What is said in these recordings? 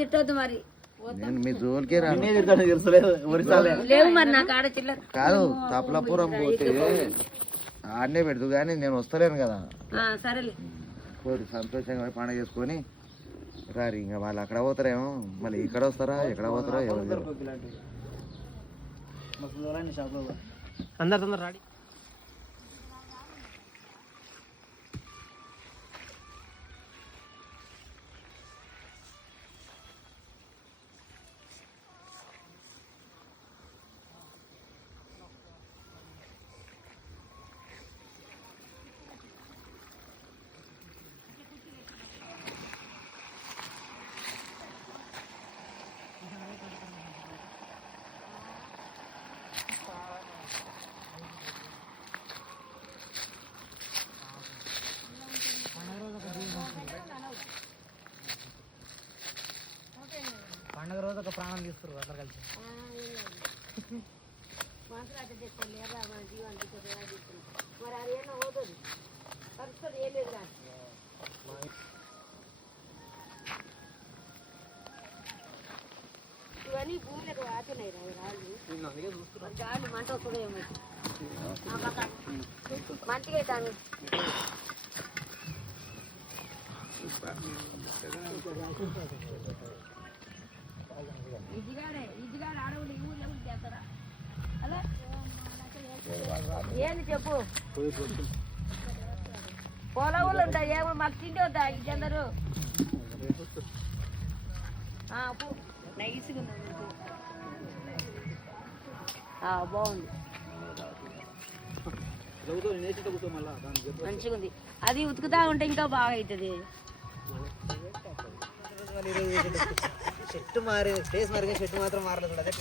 తిట్టొద్దు మరి. నేను మీ జోలికే రాను. లేవు మరి నాకు ఆడ చిల్లర కాదు తపలాపురం పోతే ఆడనే పెడదు కానీ నేను వస్తలేను కదా. సరేలే కోరి సంతోషంగా పండుగ చేసుకొని రారి. ఇంకా వాళ్ళు అక్కడ పోతారేమో, మళ్ళీ ఇక్కడ వస్తారా ఎక్కడ పోతారా ఎవరు అందరు తొందర రాడి. పండుగ రోజు ఒక ప్రాణం తీస్తారు అందరు కలిసి. ఇవన్నీ భూమిలోకి వాతున్నాయి రాళ్ళు మంట వస్తుందేమో మంచిగా అవుతాను. ఏంది చెప్పు, పొలవులు ఉంటాయి ఏమో మాకు తిండి వద్దా ఇద్దరు బాగుంది మంచిగా ఉంది. అది ఉతుకుతా ఉంటే ఇంకా బాగా అవుతుంది. చెట్టు మారి ఫేస్ మారి చెట్టు మాత్రం మారలేదు. అదే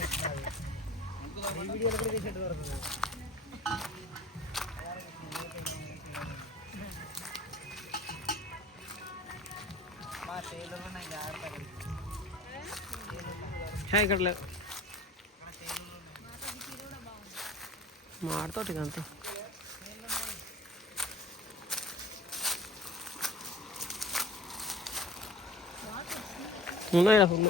వీడియోలో కూడా చెట్టు మారుతుంది. ఇక్కడ లేవు మాడతాడు ఇక అంతా. ఉన్నాయా ఫుల్.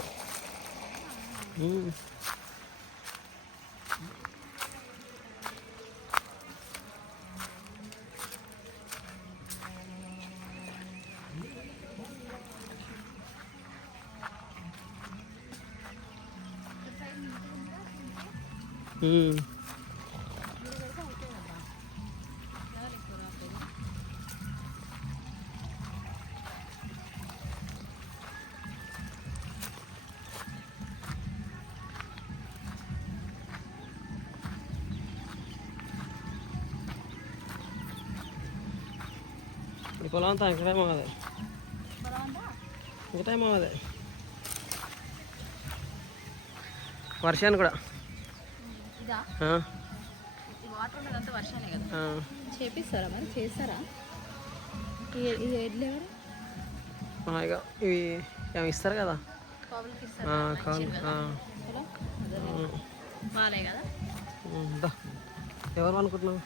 ఈ పొలం అంతా ఇంకటేమో అదే ఇంకటేమో అదే వర్షాన్ని కూడా చేపిస్తారా మరి చేస్తారా ఇక ఇవి ఏమి ఇస్తారు కదా ఎవరు అనుకుంటున్నావు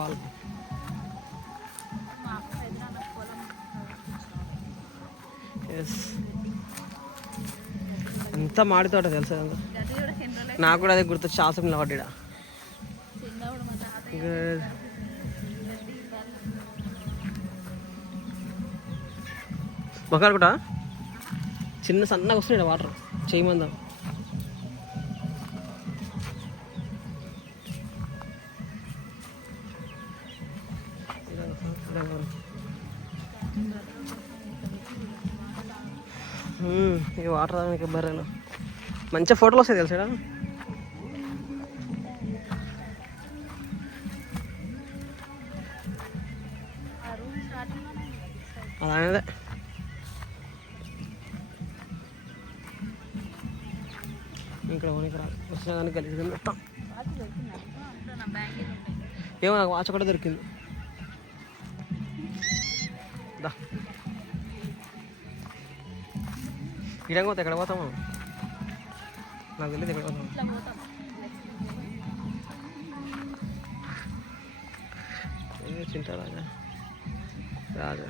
వాళ్ళకి ఎంత మాడి తోట తెలుసా నాకు కూడా అదే గుర్తు. శాసం నిలబడ్డా మొక్కలు కూడా చిన్న సన్నగా వస్తున్నాయి వాటర్ చేయమందాం. ఈ వాటర్ తాగడానికి బర్రెలు మంచిగా ఫోటోలు వస్తాయి తెలుసా. అలానే ఇక్కడ వచ్చినా కానీ కలిసి మొత్తం ఏమో నాకు వాచ్ కూడా దొరికింది. ఇడంగా పోతే ఎక్కడ పోతాము నాకు తెలియదు. ఎక్కడ పోతాము చింతా రాజా రాజా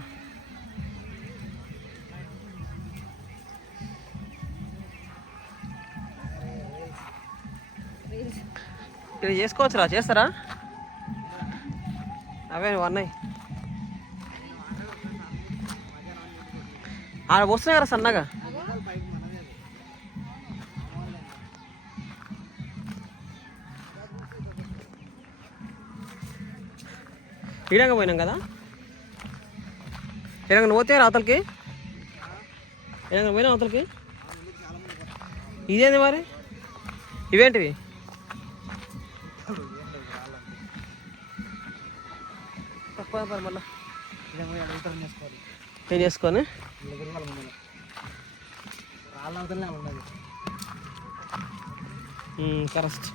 ఇక్కడ చేసుకోవచ్చురా, చేస్తారా? అవే నువ్వు అన్నయ్య ఆడ వస్తున్నాయి కదా సన్నగా. ఈడంగా పోయినాం కదా, ఈడంగా నువ్వు పోతే అవతలకి, ఈడంగా పోయినా అవతలకి. ఇదేంది మరి, ఇవేంటివి? తక్కువ పని మళ్ళీ ఏం చేసుకొని కరెక్ట్.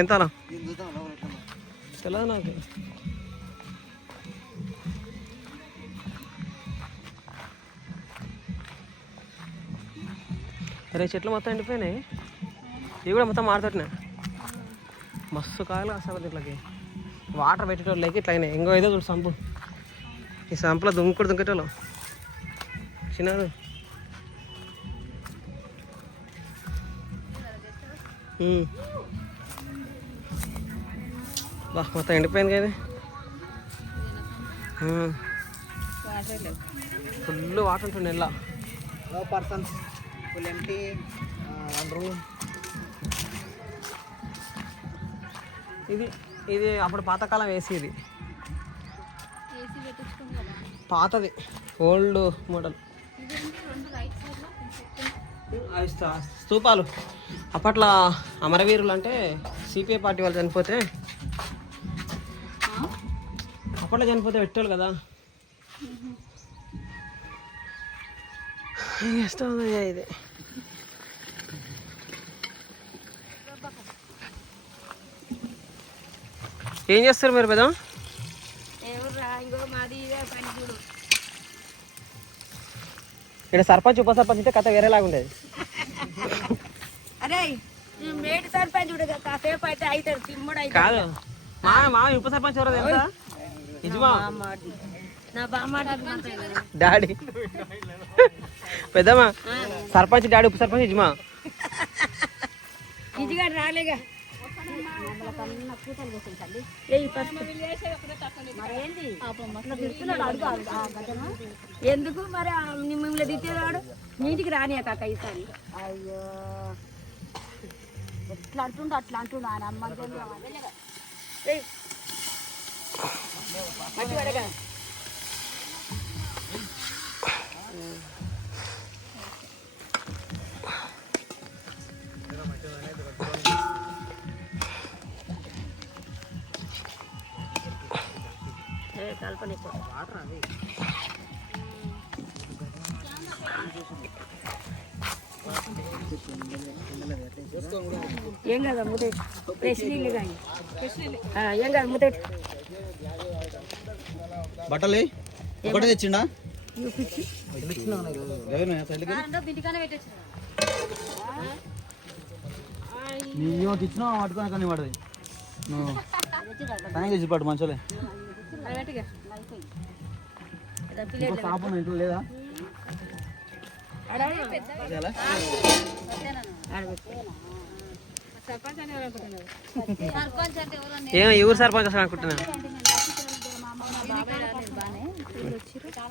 ఎంత తెలియదు నాకు. అరే చెట్లు మొత్తం ఎండిపోయినాయి, ఇవి కూడా మొత్తం మారుతున్నాయి. మస్తు కాయలు అసలు ఇట్లకి వాటర్ పెట్టేటోళ్ళకి ఇట్లా అయినాయి. ఇంకో ఏదో చూడు సంపు, ఈ సంపులో దుంకేటోళ్ళు చిన్నది. బా మొత్తం ఎండిపోయింది కదా, ఫుల్ వాటర్ ఉంటుంది నెల. No persons, full empty, one room. ఇది ఇది అప్పుడు పాతకాలం ఏసీ, ఇది పాతది ఓల్డ్ మోడల్. స్తూపాలు అప్పట్లో అమరవీరులు అంటే సిపిఐ పార్టీ వాళ్ళు చనిపోతే, అప్పట్లో చనిపోతే పెట్టారు కదా. ఇష్టం ఇది. ఏం చేస్తారు మీరు పెద్ద? ఇక్కడ సర్పంచ్ ఉప సర్పంచ్ అయితే కథ వేరేలాగా ఉండేది. కాదు మా ఉప సర్పంచ్ ఎవరో తెలుసా? నిజమా? డాడీ పెద్దమ్మా, సర్పంచ్ డాడీ, ఉప సర్పంచ్ నిజమా? రాలేగా ఎందుకు మరి మిమ్మల్ని దిట్టేవాడు నీటికి రాని కాక ఈసారి. అయ్యో ఎట్లా అంటుండో అట్లా అంటుండు ఆయన అమ్మ. కల్పన ఏం కదా ముదే ఫ్రెష్ నీళ్ళు కానీ ఏం కాదు ముదే. బట్టలు ఒకటే తెచ్చిండా? నీవు తెచ్చినావు పట్టుకొని కానీ పడది నువ్వు కానీ తెచ్చి పట్టు మంచోలే. షాపు ఇంట్లో లేదా? ఏమో ఊరు సర్పంచ్ అనుకుంటున్నా.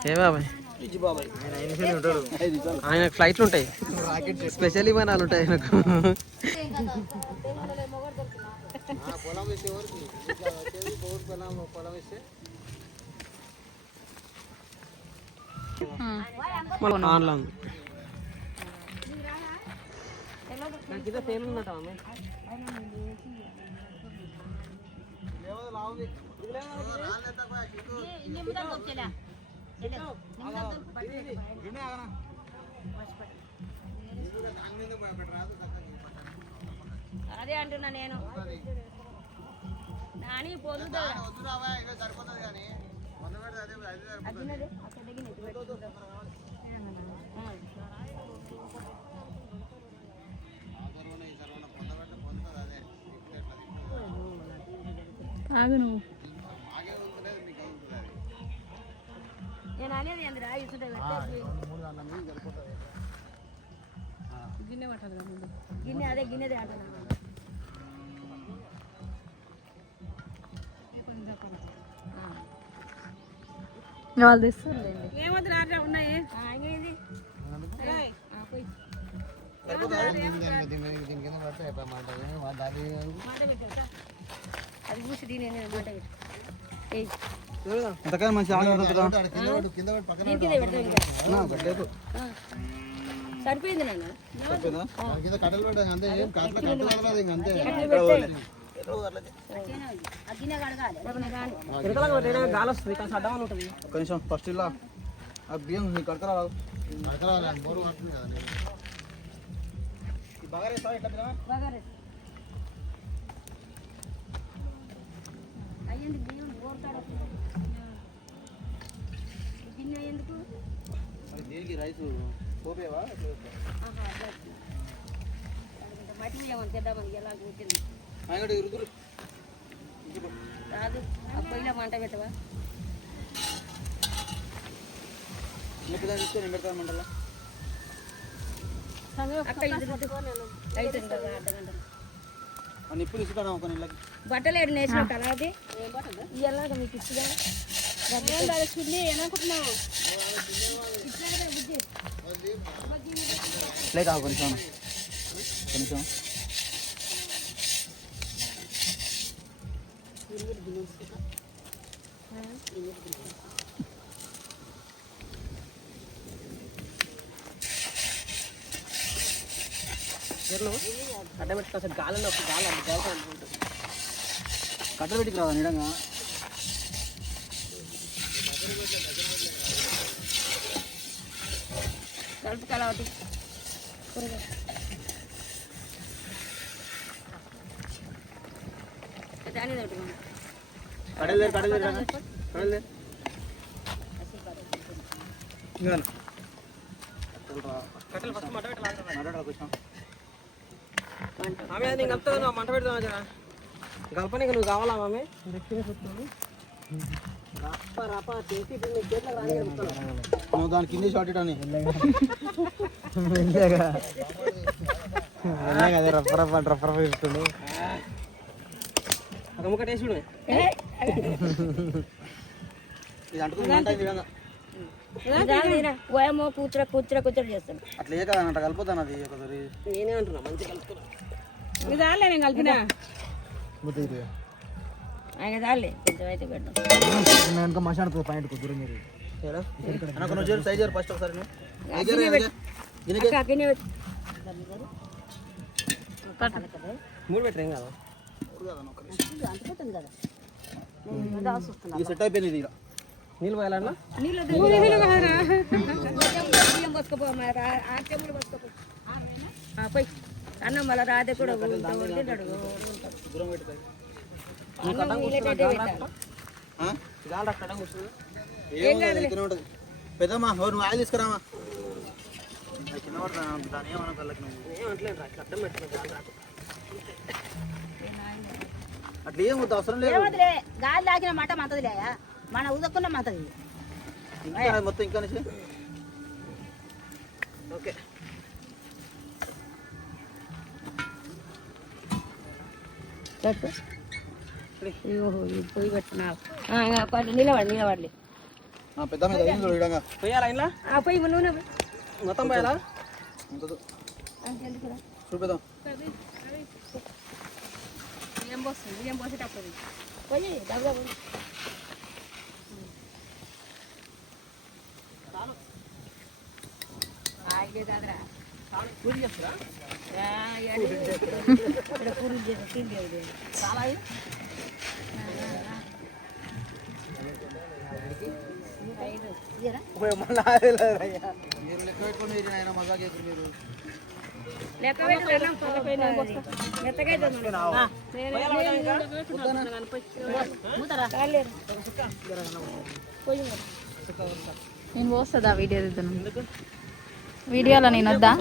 ఏ బాబాయ్, ఆయన ఫ్లైట్లు ఉంటాయి, స్పెషల్ విమానాలు ఉంటాయి ఆయనకు. ఆన్లైన్ తేలున్నట్టు అదే అంటున్నా నేను. నాని పొందుతా నేను అనేది అందురా ఇస్తుంటే గిన్నె పట్టదు గిన్నె అదే గిన్నెదే అంటున్నాను వాళ్ళు తెస్తుందండి ఏమొద్దు రాత్రి ఉన్నాయి ఇంకేంది అది కూసి దీని మాట ఎంతకైనా మంచి సరిపోయింది నాన్న గాలి వస్తుంది కానీ అడ్డమని ఉంటుంది కొంచెం ఫస్ట్ ఇలా ఆ బియ్యం కడకరా అయ్యింది బియ్యం కోరుతాడు గిన్నె ఎందుకు దీనికి రైస్ పోపేవా మట్టి బియ్యం తెద్దామని ఎలా కూర్చుంది రాదు ఆ పొయ్యిలో మంట పెట్టవా మండల అక్క అవుతుంది కదా అర్ధగంట నిప్పులు ఇసుకున్నాం ఒక నెలకి బట్టలు ఏడు నేర్చుకుంటా అది ఇవాళ మీకు ఇచ్చుదా ఏమనుకుంటున్నావు లేక కొంచెం కొంచెం అడ్డ పెట్టి కాసేపు గాలి ఒక గాలి కట్టలు పెట్టుకు రావా నిడంగా కలుపు కలవటి దాని కడలు కడలు కడలు కట్టెలు ఫస్ట్ మంట పెట్టాలి ఆమె అది నేను కలుపుతా మంట పెడతాను జరా కలపని నువ్వు కావాలా ఆమె రప్ప రప్ప చేసి నువ్వు దాని కింద షార్ట్ ఇటని అదే రప్ప రప్ప రప్ప రప్ప ఇస్తుండు ఒక ముక్క టేస్ట్ చూడు ఇది అంటుకుంది ఓయమో కూర్చుర కూర్చుర కూర్చుర చేస్తాను అట్లా ఏ కదా అంట కలుపుతాను అది ఒకసారి నేనే అంటున్నా మంచిగా కలుపుతున్నా ఇది ఆడలే నేను కలిపినా ఆయన చాలే కొంచెం అయితే పెట్టాం మసాడుతుంది పాయింట్ దూరం సైజర్ ఫస్ట్ ఒకసారి మూడు పెట్టరు ఏం కాదు సెట్ అయిపోయింది ఇది నీళ్ళు పోయాలన్నా బియ్యం పోసుకోపో పోయి అన్నం మళ్ళీ రాదే కూడా తింటాడు పెద్దమ్మా నువ్వు ఆయిల్ తీసుకురామా కింద పడతా దాని ఏమన్నా కళ్ళకి అట్లా ఏం వద్దు అవసరం లేదు గాలి తాకిన మాట మంతదిలే మన ఉదక్కున్న మంతది ఇంకా మొత్తం ఇంకా ఓకే పొయ్యి పెట్టినా నిలబడి పెద్ద మీద పోయాలా ఇంట్లో పొయ్యి నూనె మొత్తం పోయాలా చూపిద్దాం బియ్యం పోస్తుంది బియ్యం పోసేటప్పుడు పోయి దగ్గర ఆయిలే కాదురా పూరి చేస్తారా పూరి తిండి చాలా మీరు లెక్క పెట్టుకుని మజా చేస్తారు మీరు లెక్క నేను పోస్తుందా వీడియో దిద్దాను వీడియోలో నేను వద్దా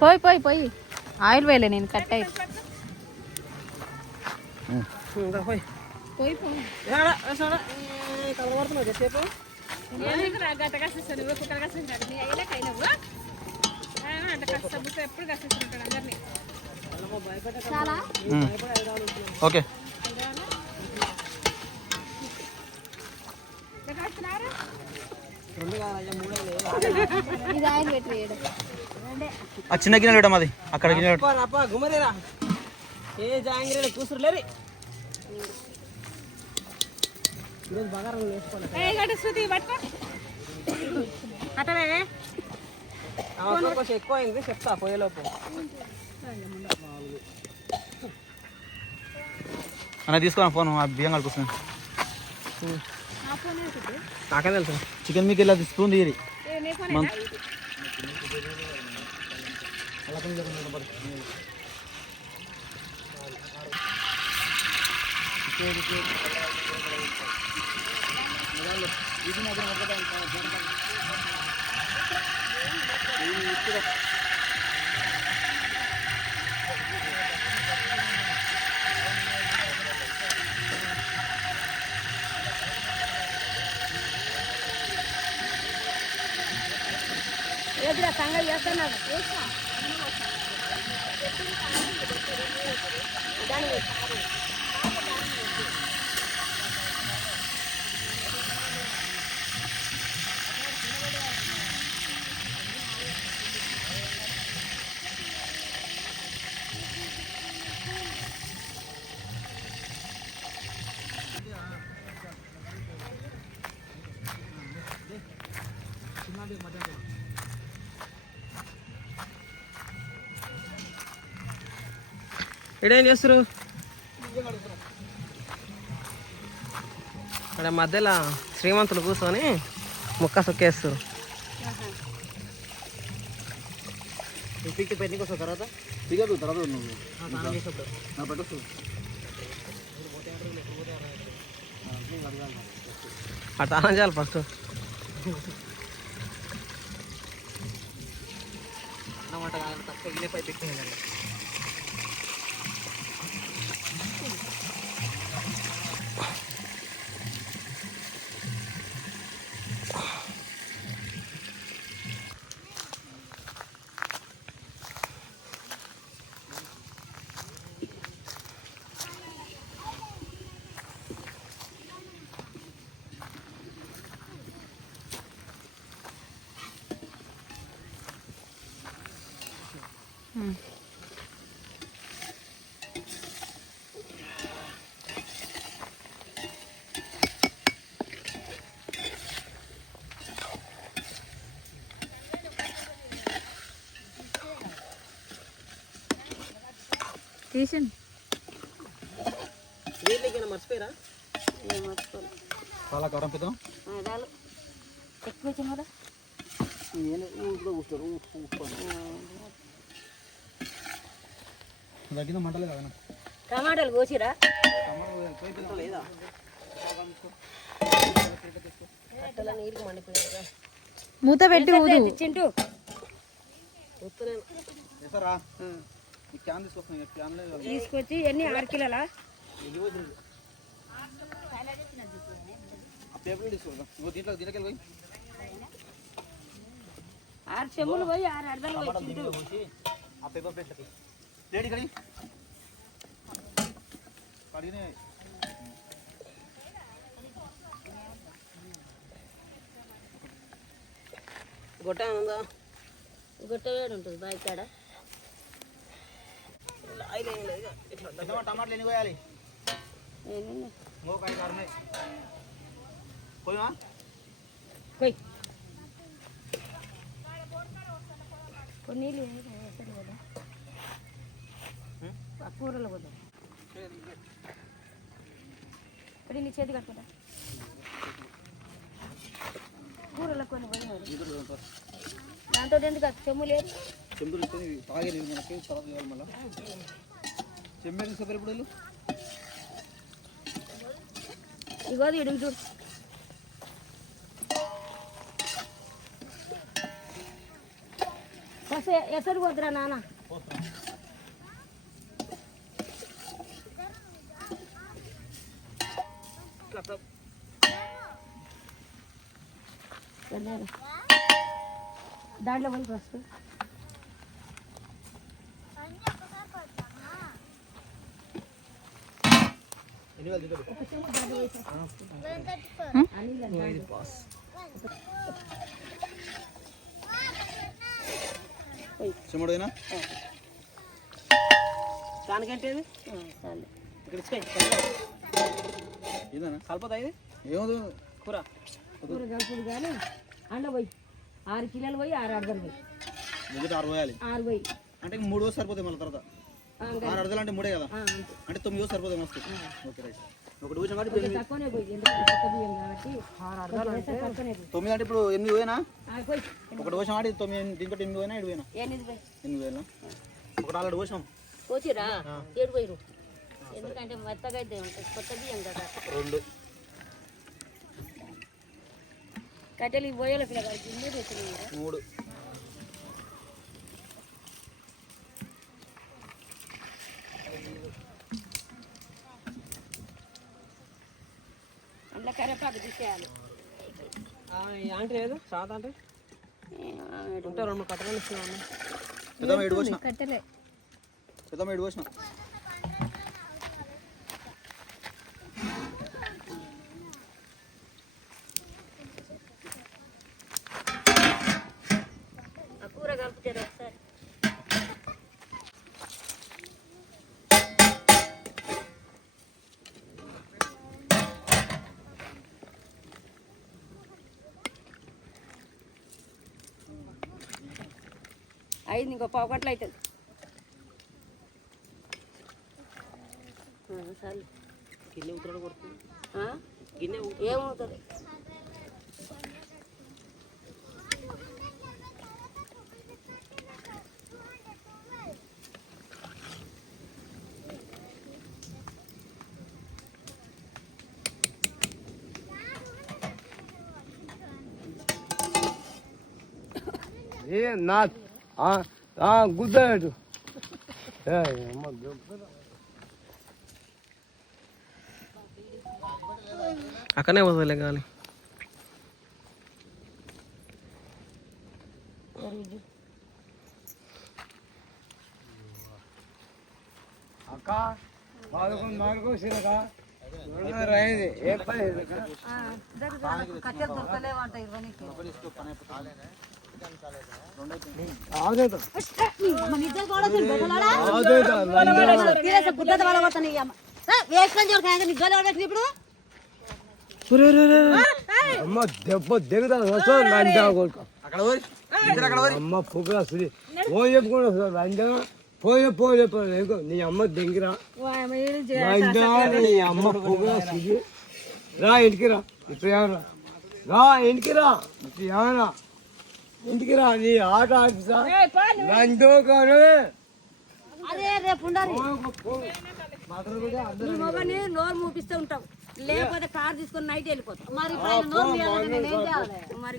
పోయి పోయి పోయి ఆయిల్ వేయలే నేను కట్ అయి కలబడుతున్నావు చెప్పు గట్ట కసిస్తాను నువ్వు కుక్కలు కసిస్తాడు నీ అయ్యలకైనా అంత కష్టం ఎప్పుడు కసిస్తుంటాడు అందరినీ ఓకే ఆ చిన్న గిన్నె పెట్టం అది అక్కడ గిన్నె గుమ్మరేరా ఏ జాంగ్రీ కూసురు లేరి ఈరోజు బగారం వేసుకోవాలి శృతి పట్టుకో అతనే కొంచెం ఎక్కువ అయింది చెప్తా పోయేలోపు అన్న తీసుకో ఫోన్ ఆ బియ్యం కలుపుకొస్తాను నాకేం తెలుసు చికెన్ మీకు ఇలా స్పూన్ తీయరి ఏదిరా సంగతి చేస్తున్నాడు ఇడేం చేస్తారు అక్కడ మధ్యలో శ్రీమంతులు కూర్చొని ముక్క సొక్కేస్తారు పెట్టి కోసం తర్వాత దిగదు తర్వాత అటు తానం చేయాలి ఫస్ట్ అన్నమాట తక్కువ గిన్నెపై పెట్టి తీసింది మర్చిపోయారా చాలా కవరం పెద్దాం ఎక్కువ వచ్చిన కదా తగ్గిందా మంటలే కదా టమాటాలు కోసిరా లేదా నీరుకి మండిపోయారు మూత పెట్టి ఊదు చింటూ ఎసరా ఈ క్యాన్ తీసుకొస్తున్నాయి క్యాన్లే తీసుకొచ్చి ఎన్ని 6 కిలోలా ఆ పేపర్లు తీసుకుందాం నువ్వు దీంట్లోకి పోయి 6 చెమ్ములు పోయి 6 అర్ధలు పోయి చింటూ ఆ పేపర్ పెట్టి లేడీ కడి కడిగినే గొట్ట ఉందా గొట్ట వేడి ఉంటుంది బాయ్ కాడ టమాటాలు ఎన్ని పోయాలి ఇంకొక 5 6 పోయా పోయి కొన్ని నీళ్ళు వేస్తారు కదా ఆ కూరలో పోతాం ఇప్పుడు నీ చేతి కట్టుకుంటా కూరలో కొన్ని పోయినారు దాంతో ఎందుకు చెమ్ము లేదు చెంబులు ఇస్తే తాగే నీళ్ళు మనకి తర్వాత ఇవ్వాలి మళ్ళీ చెంబే తీసుకుపోయి ఇప్పుడు వెళ్ళు ఇగో ఇడుగు చూడు ఎసరు పోతురా నాన్న దాంట్లో పోయి ఫస్ట్ చిమ్మడైనా దానికంటే ఇక్కడ ఇదేనా కలపదా ఇది ఏమదు కూర కూర కలుపుడు కానీ అండ పోయి 6 కిలోలు పోయి 6 అడగలు పోయి మిగతా 6 పోయాలి 6 పోయి అంటే 3 రోజులు సరిపోతాయి మళ్ళీ తర్వాత 6 అడగలు అంటే 3 కదా అంటే 9 రోజులు సరిపోతాయి మస్తు ఓకే రైట్ ఒకటి ఊసం కాబట్టి తక్కువనే పోయి ఎందుకంటే కొత్త బియ్యం కాబట్టి 6 అడగలు తక్కువనే పోయి 9 అంటే ఇప్పుడు 8 పోయినా పోయి ఒకటి ఊసం ఆడి 9 దీంట్లో 8 పోయినా 7 పోయినా 8 పోయినా ఒకటి ఆల్రెడీ ఊసం కోచిరా 7 పోయిరు ఎందుకంటే మెత్తగా అయితే ఉంటుంది కొత్త బియ్యం కదా 2 కట్టెలు పోయేల పిల్లగాడికి ఇల్లు తెచ్చినాయి 3 అందులో కరివేపాకు తీసేయాలి ఆంటీ లేదు సాత అంటే ఉంటే 2 కట్టలు ఇస్తున్నాను పెద్దమ్మ 7 పోసిన కట్టెలే పెద్దమ్మ 7 పోసిన కూర కలుపుతారు ఒకసారి అయింది ఇంకో పావు గంటలు అవుతుంది చాలు గిన్నె ఉత్తరాడు కొడుతుంది గిన్నె ఏమవుతుంది గుద్దాడు అక్కడనే పోతుందిలే కానీ అక్క 11 వచ్చినాక రాయింది ఏ పని కట్టెలు దొరకలేవంట ఇవ్వనికి అమ్మ దెబ్బ దిగుతా అమ్మ పొగ ఫోన్ చెప్పుకుంటా లంజా పోయే పోయే పోయే నీ అమ్మ దింగిరా నీ అమ్మ పొగ రా ఇంటికి రా ఇప్పుడు ఏమరా రా ఇంటికి రా ఇప్పుడు ఏమరా ఇంటికి రా నీ ఆట ఆడిసా లంజో కాను అదే రేపు ఉండాలి నోరు మూపిస్తూ ఉంటావు లేకపోతే కార్ తీసుకొని నైట్ వెళ్ళిపోతాం మరి మరి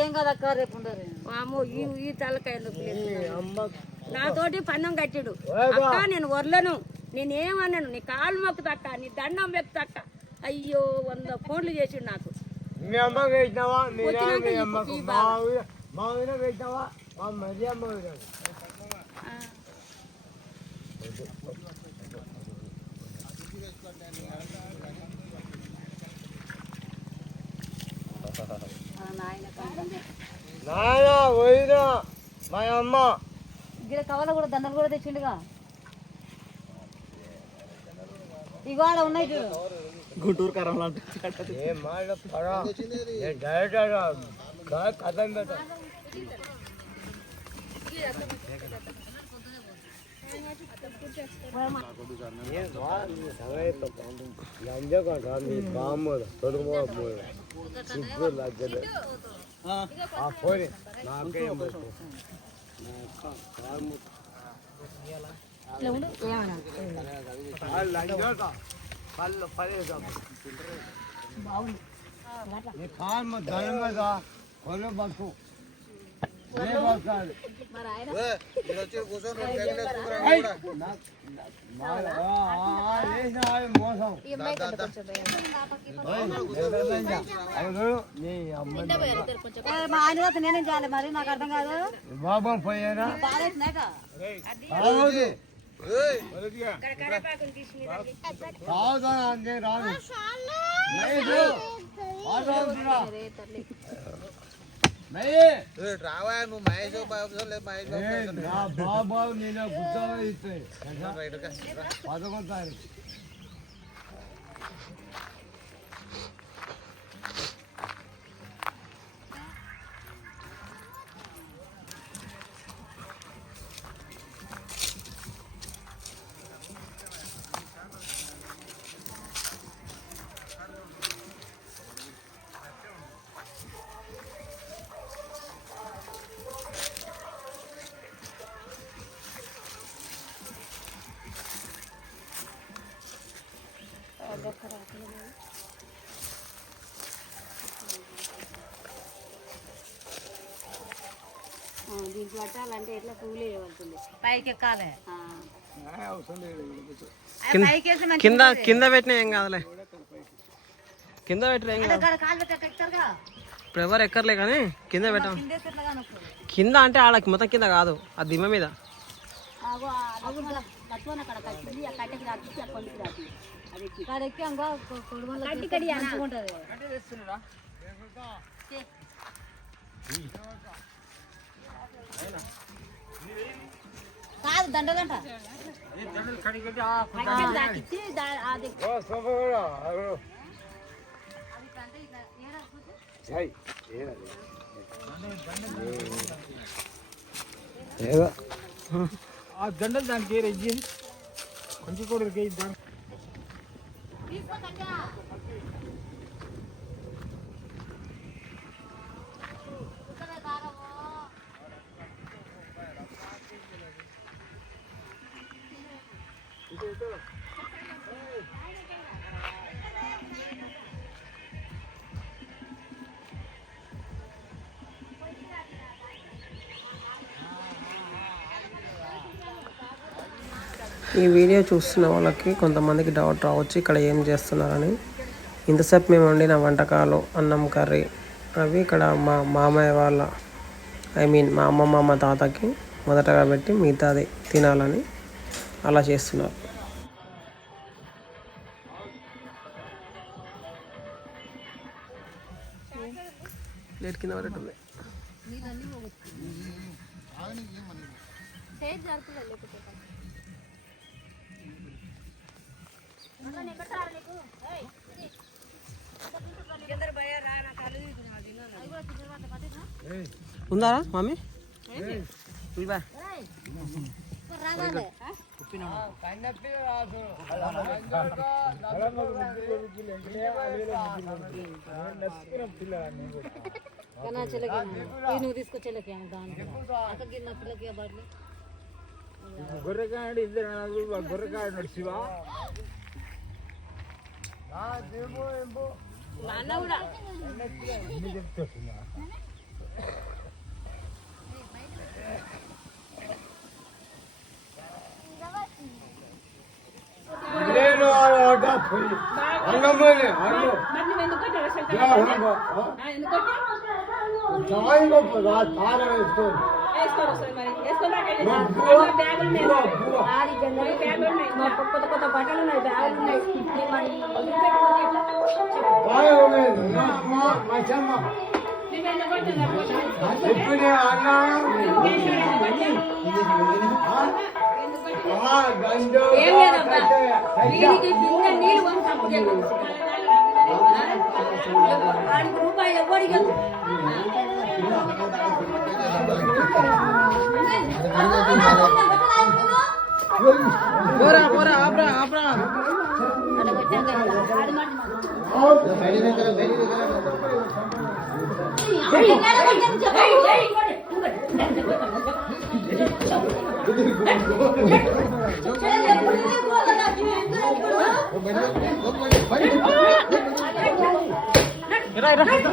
ఏం కదక్క రేపు ఉండదు అమ్మో ఈ తలకాయ నాతోటి పన్నం కట్టాడు అక్క నేను వరలను నేనేమన్నాను నీ కాలు మొక్కు తక్క నీ దండం వెక్కు తక్క అయ్యో 100 ఫోన్లు చేసిండు నాకు మీ అమ్మ వేసినావా మీ అమ్మకు మా ఊరిలో వేసినావా మా మరీ అమ్మ నాయన పోయినా మా అమ్మ ఇక్కడ కవల కూడా దండలు కూడా తెచ్చిండుగా ఇగో ఆడ ఉన్నాయి గుంటూరు కారం లాంటి ఏం మాట డైరెక్ట్ కథం పెట్ట వచ్చి కూర్చొని మోసం నీ అమ్మ మా ఆయన నేనేం చేయాలి మరి నాకు అర్థం కాదు. బాబా పోయారా అంతే రాదు రావా నువ్వు మహేష్ బాబు లేదు మహేష్ బాబా నేను గుర్తా ఇస్తాయి 11 తారీఖు దీంట్లో పట్టాలంటే ఎట్లా పూలు వేయవలసింది, పైకి ఎక్కాలి. కింద కింద పెట్టినా ఏం కాదులే, కింద పెట్టినా ఏం కాదు. ఇప్పుడు ఎవరు ఎక్కర్లే కానీ కింద పెట్టాం. కింద అంటే ఆడకి మొత్తం కింద కాదు, ఆ దిమ్మ మీద. కాదు దండలంట ఆ దండలు దానికి రెజ్జి కొంచెం కూడా ఈ వీడియో చూస్తున్న వాళ్ళకి కొంతమందికి డౌట్ రావచ్చు ఇక్కడ ఏం చేస్తున్నారని. ఇంతసేపు మేము వండిన వంటకాలు, అన్నం, కర్రీ అవి ఇక్కడ మా మామయ్య వాళ్ళ మా అమ్మమ్మ మా తాతకి మొదటగా పెట్టి మిగతాది తినాలని అలా చేస్తున్నారు. ప్లేట్ కింద పడేటుంది. ఉందా మమ్మీ? ఇవా నువ్వు తీసుకొచ్చేళ్ళకి పిల్లకి బాట్లు గొర్రెకాడు ఇద్దరు గొర్రెకాడు నడిచివా చెప్తున్నా కొత్త కొత్త బట్టలు ఉన్నాయి, బ్యాగులు ఉన్నాయి. ఏం లేదబ్బా, నీళ్ళు ఆడికి రూపాయలు ఎవరికి పోరా పోరా ఆపరా ఆపరా రా